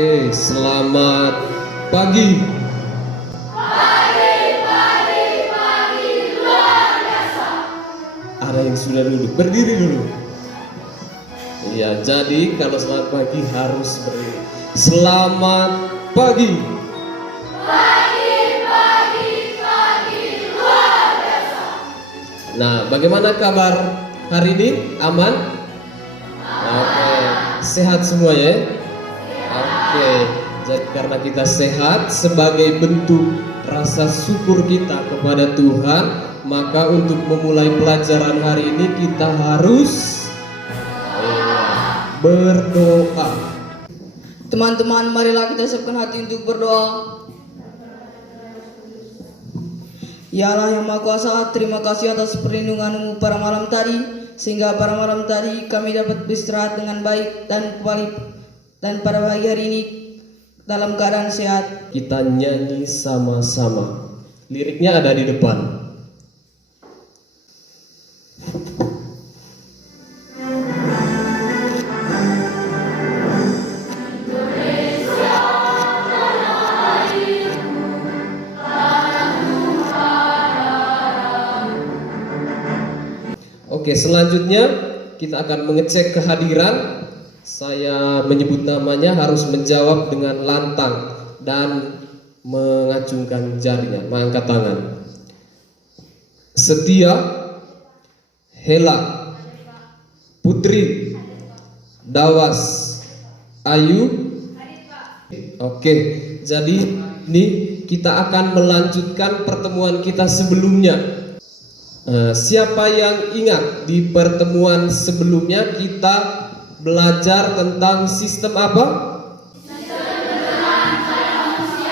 Oke, selamat pagi. Pagi, luar biasa. Ada yang sudah duduk, berdiri dulu. Iya, jadi kalau selamat pagi harus berdiri. Selamat pagi. Pagi, luar biasa. Nah, bagaimana kabar hari ini? Aman? Oke, sehat semuanya ya? Oke, jadi karena kita sehat, sebagai bentuk rasa syukur kita kepada Tuhan, maka untuk memulai pelajaran hari ini kita harus berdoa. Teman-teman, marilah kita siapkan hati untuk berdoa. Ya Allah yang Maha Kuasa, terima kasih atas perlindungan-Mu pada malam tadi, sehingga pada malam tadi kami dapat beristirahat dengan baik dan pada pagi hari ini dalam keadaan sehat. Kita nyanyi sama-sama. Liriknya ada di depan. Oke, selanjutnya kita akan mengecek kehadiran. Saya menyebut namanya harus menjawab dengan lantang dan mengacungkan jarinya, mengangkat tangan. Setia, Hela, Putri, Dawas, Ayu. Oke, jadi ini kita akan melanjutkan pertemuan kita sebelumnya. Siapa yang ingat di pertemuan sebelumnya kita belajar tentang sistem apa?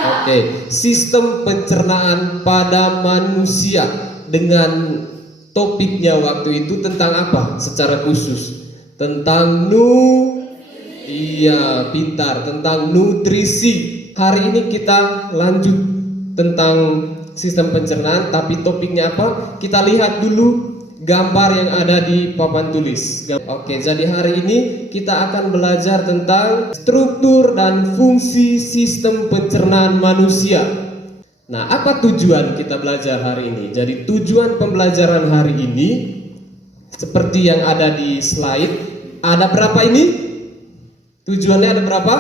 Oke, sistem pencernaan pada manusia, dengan topiknya waktu itu tentang apa? Secara khusus tentang iya, pintar, tentang nutrisi. Hari ini kita lanjut tentang sistem pencernaan, tapi topiknya apa? Kita lihat dulu gambar yang ada di papan tulis. Oke, jadi hari ini kita akan belajar tentang struktur dan fungsi sistem pencernaan manusia. Nah, apa tujuan kita belajar hari ini? Jadi tujuan pembelajaran hari ini seperti yang ada di slide. Ada berapa ini? Tujuannya ada berapa?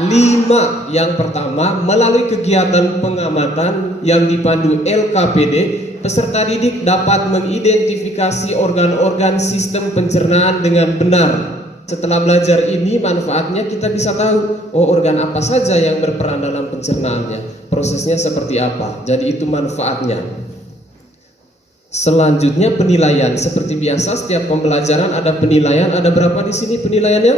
5. Yang pertama, melalui kegiatan pengamatan yang dipandu LKPD, peserta didik dapat mengidentifikasi organ-organ sistem pencernaan dengan benar. Setelah belajar ini, manfaatnya kita bisa tahu, organ apa saja yang berperan dalam pencernaannya, prosesnya seperti apa. Jadi itu manfaatnya. Selanjutnya penilaian. Seperti biasa setiap pembelajaran ada penilaian. Ada berapa di sini penilaiannya?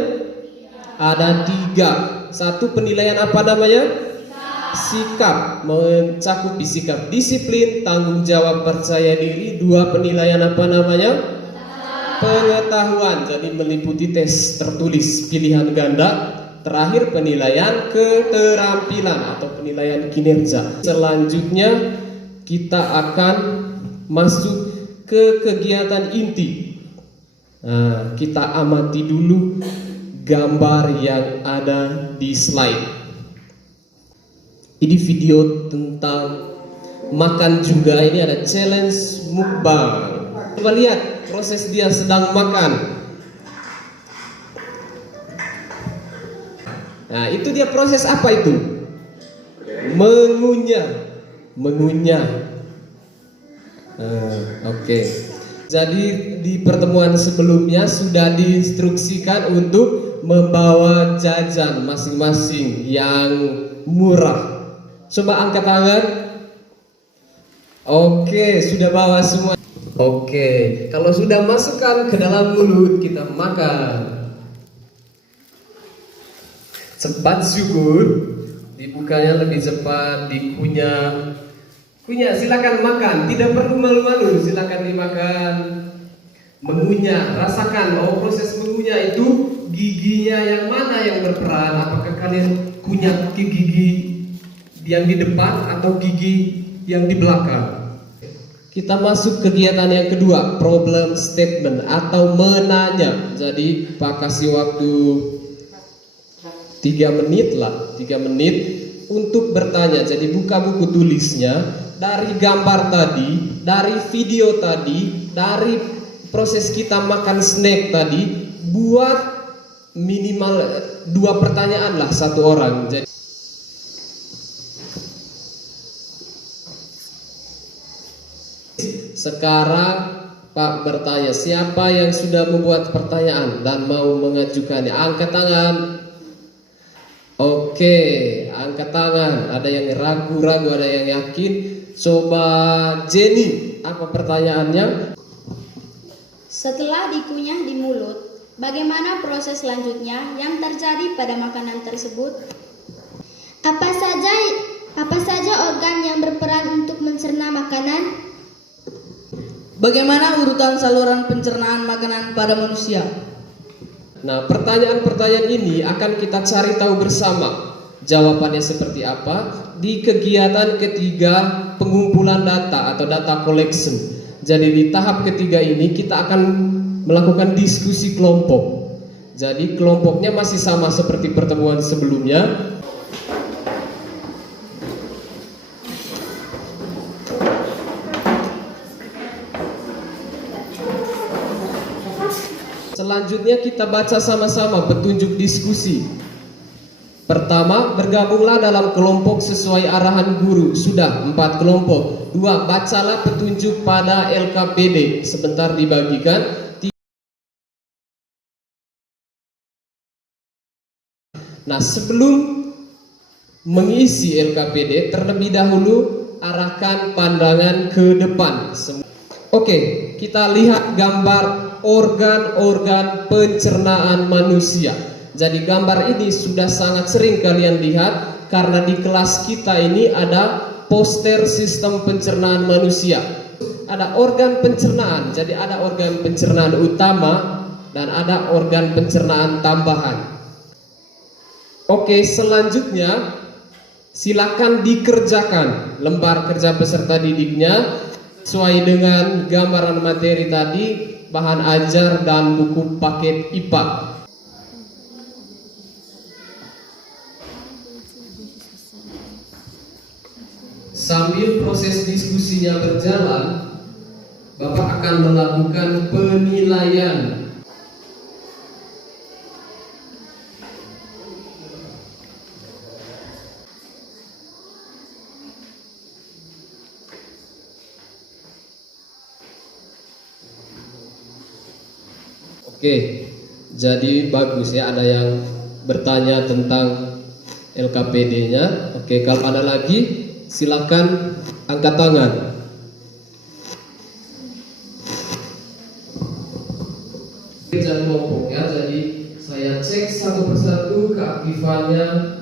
Ada 3. Satu, penilaian apa namanya? Sikap, mencakupi sikap disiplin, tanggung jawab, percaya diri. 2, penilaian apa namanya? Pengetahuan, jadi meliputi tes tertulis pilihan ganda. Terakhir, penilaian keterampilan atau penilaian kinerja. Selanjutnya kita akan masuk ke kegiatan inti. Nah, kita amati dulu gambar yang ada di slide. Ini video tentang makan juga. Ini ada challenge mukbang. Coba lihat proses dia sedang makan. Nah, itu dia proses apa itu? Mengunyah. Oke. Jadi di pertemuan sebelumnya sudah diinstruksikan untuk membawa jajan masing-masing yang murah. Coba angkat tangan. Oke, sudah bawa semua. Oke, kalau sudah masukkan ke dalam mulut, kita makan. Cepat syukur, dibukanya lebih cepat, dikunyah. Kunyah, silakan makan, tidak perlu malu-malu, silakan dimakan. Mengunyah, rasakan, proses mengunyah itu giginya yang mana yang berperan. Apakah kalian kunyah gigi yang di depan atau gigi yang di belakang? Kita masuk kegiatan yang kedua, problem statement atau menanya. Jadi Pak kasih waktu 3 menit lah, 3 menit untuk bertanya. Jadi buka buku tulisnya, dari gambar tadi, dari video tadi, dari proses kita makan snack tadi, buat minimal 2 pertanyaan lah satu orang. Jadi sekarang Pak bertanya, siapa yang sudah membuat pertanyaan dan mau mengajukannya? Angkat tangan. Oke, angkat tangan. Ada yang ragu-ragu, ada yang yakin. Coba Jenny, apa pertanyaannya? Setelah dikunyah di mulut, bagaimana proses selanjutnya yang terjadi pada makanan tersebut? Apa saja organ yang berperan untuk mencerna makanan? Bagaimana urutan saluran pencernaan makanan pada manusia? Nah, pertanyaan-pertanyaan ini akan kita cari tahu bersama. Jawabannya seperti apa di kegiatan ketiga pengumpulan data atau data collection. Jadi di tahap ketiga ini kita akan melakukan diskusi kelompok. Jadi kelompoknya masih sama seperti pertemuan sebelumnya. Selanjutnya kita baca sama-sama petunjuk diskusi. Pertama, bergabunglah dalam kelompok sesuai arahan guru. Sudah 4 kelompok. 2, bacalah petunjuk pada LKPD. Sebentar dibagikan. Nah, sebelum mengisi LKPD, terlebih dahulu arahkan pandangan ke depan. Oke, kita lihat gambar organ-organ pencernaan manusia. Jadi gambar ini sudah sangat sering kalian lihat karena di kelas kita ini ada poster sistem pencernaan manusia. Ada organ pencernaan, jadi ada organ pencernaan utama dan ada organ pencernaan tambahan. Oke, selanjutnya silakan dikerjakan lembar kerja peserta didiknya sesuai dengan gambaran materi tadi, bahan ajar dan buku paket IPA. Sambil proses diskusinya berjalan, Bapak akan melakukan penilaian. Oke, jadi bagus ya, ada yang bertanya tentang LKPD-nya. Oke, kalau ada lagi silakan angkat tangan. Kerja kelompok ya, jadi saya cek satu persatu keaktifannya.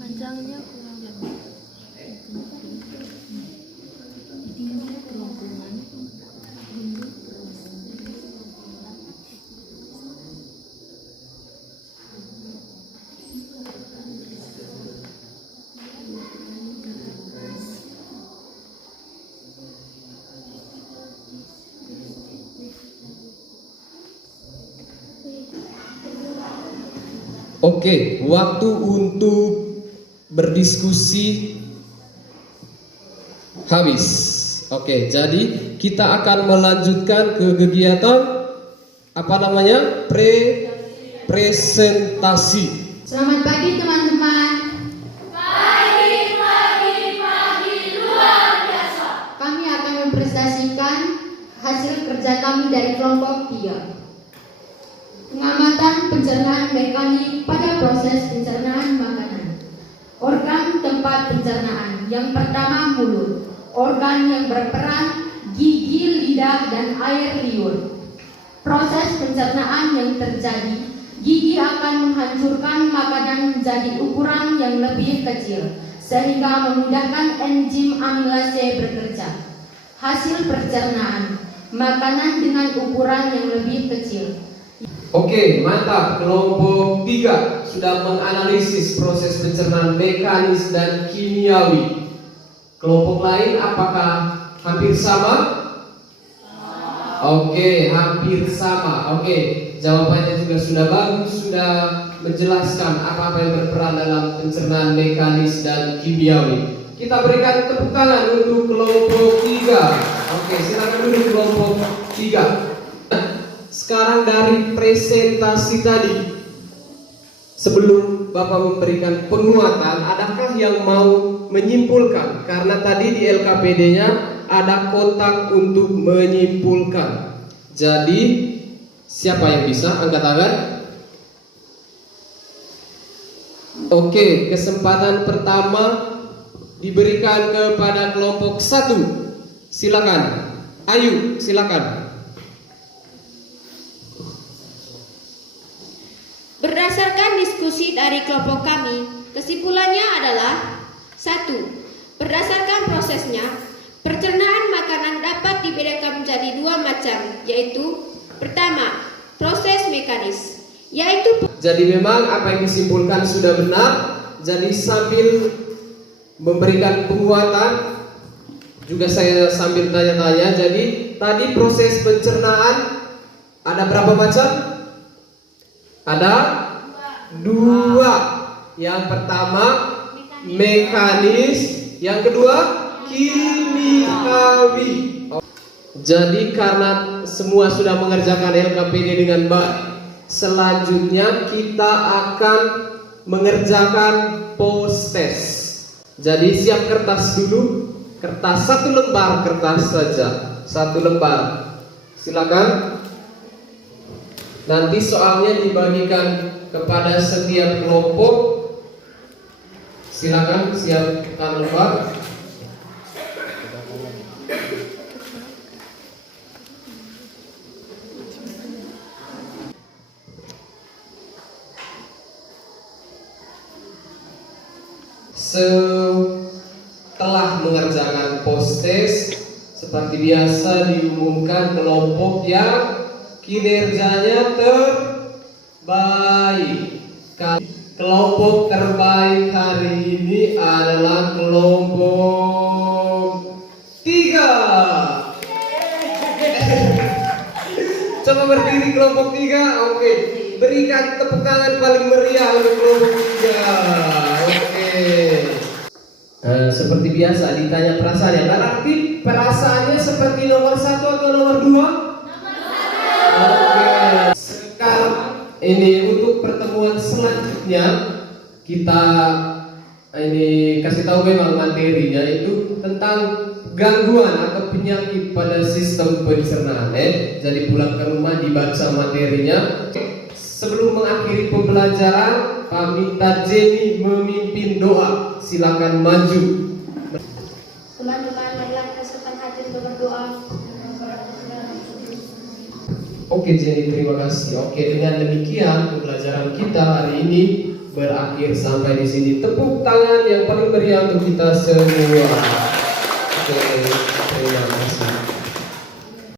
Panjangnya kurang lebih tinggi kerongkongan bentuk Oke, waktu untuk berdiskusi habis. Oke, jadi kita akan melanjutkan ke kegiatan apa namanya? Presentasi. Selamat pagi teman-teman. Pagi luar biasa. Kami akan mempresentasikan hasil kerja kami dari kelompok 3. Pengamatan pencernaan mekanik pada proses pencernaan makanan. Organ tempat pencernaan. Yang pertama mulut. Organ yang berperan gigi, lidah, dan air liur. Proses pencernaan yang terjadi, gigi akan menghancurkan makanan menjadi ukuran yang lebih kecil, sehingga memudahkan enzim amilase bekerja. Hasil pencernaan, makanan dengan ukuran yang lebih kecil. Oke, mantap. Kelompok 3 sudah menganalisis proses pencernaan mekanis dan kimiawi. Kelompok lain apakah hampir sama? Oke, hampir sama. Oke, jawabannya juga sudah bagus, sudah menjelaskan apa-apa yang berperan dalam pencernaan mekanis dan kimiawi. Kita berikan tepuk tangan untuk kelompok 3. Oke, silakan dulu kelompok 3. Sekarang dari presentasi tadi, sebelum Bapak memberikan penguatan, adakah yang mau menyimpulkan? Karena tadi di LKPD-nya ada kotak untuk menyimpulkan. Jadi, siapa yang bisa angkat tangan? Oke, kesempatan pertama diberikan kepada kelompok 1. Silakan. Ayu, silakan. Berdasarkan diskusi dari kelompok kami, kesimpulannya adalah 1. Berdasarkan prosesnya, pencernaan makanan dapat dibedakan menjadi 2 macam, yaitu pertama, proses mekanis, yaitu. Jadi memang apa yang disimpulkan sudah benar. Jadi sambil memberikan penguatan, juga saya sambil tanya-tanya. Jadi tadi proses pencernaan ada berapa macam? Ada 2. Yang pertama mekanis, yang kedua kimiawi. Jadi karena semua sudah mengerjakan LKPD dengan baik, selanjutnya kita akan mengerjakan post test. Jadi siap kertas dulu. Kertas 1 lembar kertas saja. 1 lembar. Silakan. Nanti soalnya dibagikan kepada setiap kelompok. Silakan siapkan lembar. Setelah mengerjakan post test, seperti biasa diumumkan kelompok yang kinerjanya terbaik. Kelompok terbaik hari ini adalah kelompok 3. Coba berdiri kelompok 3. Oke, berikan tepuk tangan paling meriah untuk kelompok 3. Oke. Seperti biasa ditanya perasaannya. Berarti perasaannya seperti nomor 1 atau nomor 2? Oke. Sekarang ini untuk pertemuan selanjutnya kita ini kasih tahu memang materinya itu tentang gangguan atau penyakit pada sistem pencernaan. Jadi pulang ke rumah dibaca materinya. Sebelum mengakhiri pembelajaran, Pak minta Jenny memimpin doa. Silakan maju. Teman-teman, marilah kita sertakan hati untuk berdoa. Oke Jenny, terima kasih. Oke, dengan demikian pembelajaran kita hari ini berakhir sampai di sini. Tepuk tangan yang paling meriah untuk kita semua.